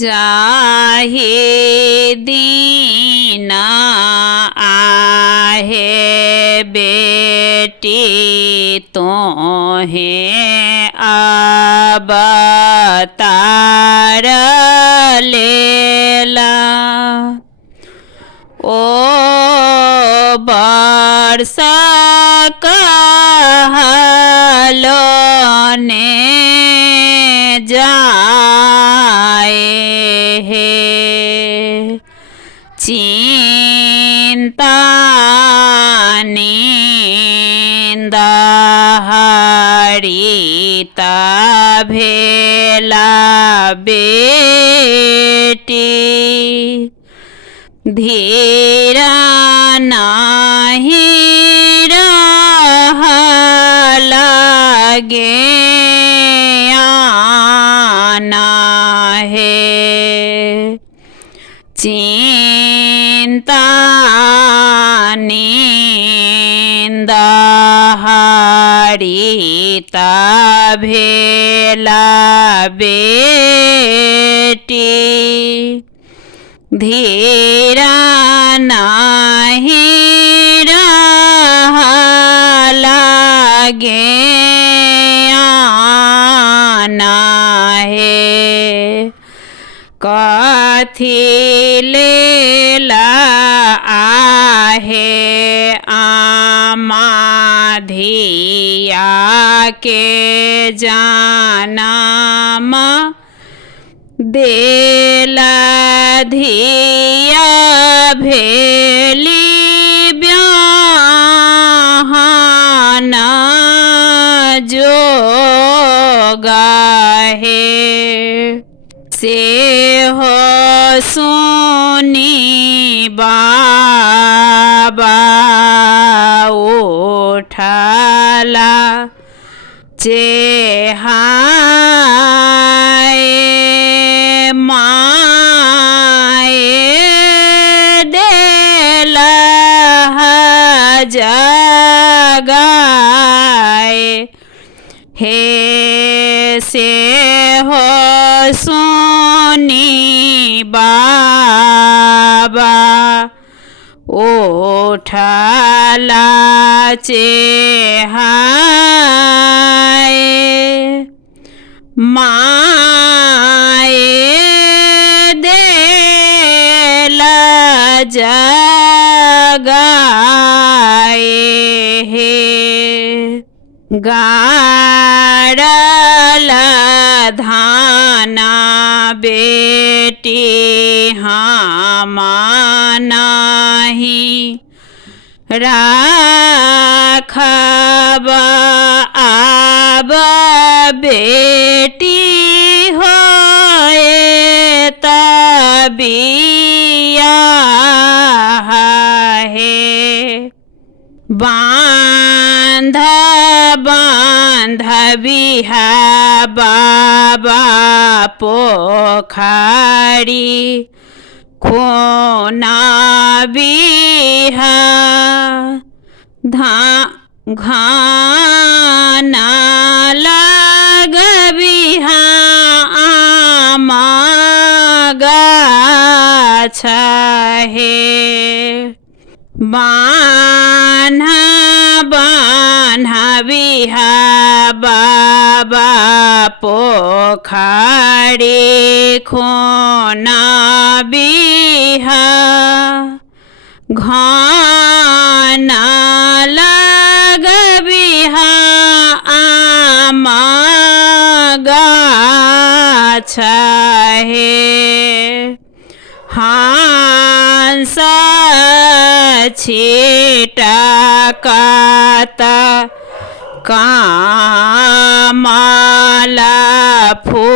जाहि दीन आहे बेटी तोहे अवतार लेला। ओ वर्ष कहलो ने जाए हे चिंता नींद हरिता भेला बेटी। धीर नाही लगे आना है चिंता नींद हरिता भेला बेटी। धीर नाही लगे आना है कथी लेला आहे आमाधिया के जानम देला धिया भेली ब्याहना जोगा है से हो सुनी बाबा उठाला चेहाए माए देला जगाए हे से हो सुनी बाबा उठाला चेहाए माए देला जगाए हे गाड़ल धाना बेटी हम नाही राखब आब बेटी होए तबिया है बांध बिहा बाबा पोखरी खोना बिहा घाना लग बिहा आमा गाछ है बान्हा बिहा बाबा पोखरी खोना बिहा घाना लग बिहा आमा गाछ है हंस छिटकता कामला फूलता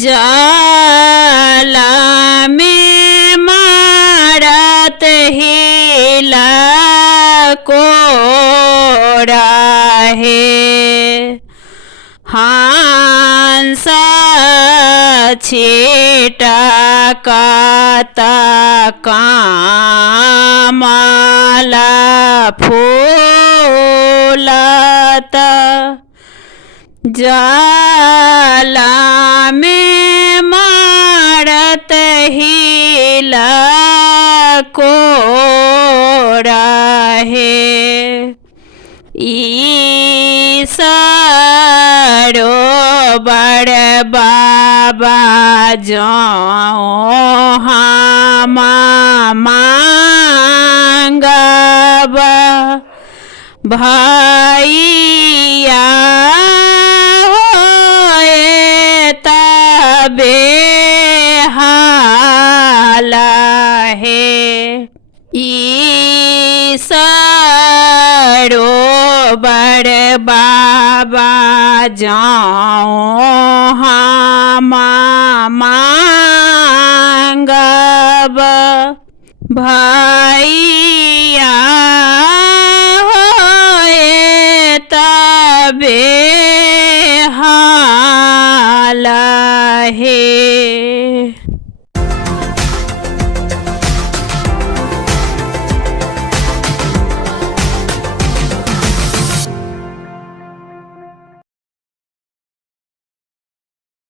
जल में मारत हिला कोड़ा है हंस छिटकता कामला फूलता जल बड़ बाबा जो हम मांगब भैया होए तबे हाला हे ईसरो बड़ बाबा जाओ हम मांगब भैया होए तबे हाला हे।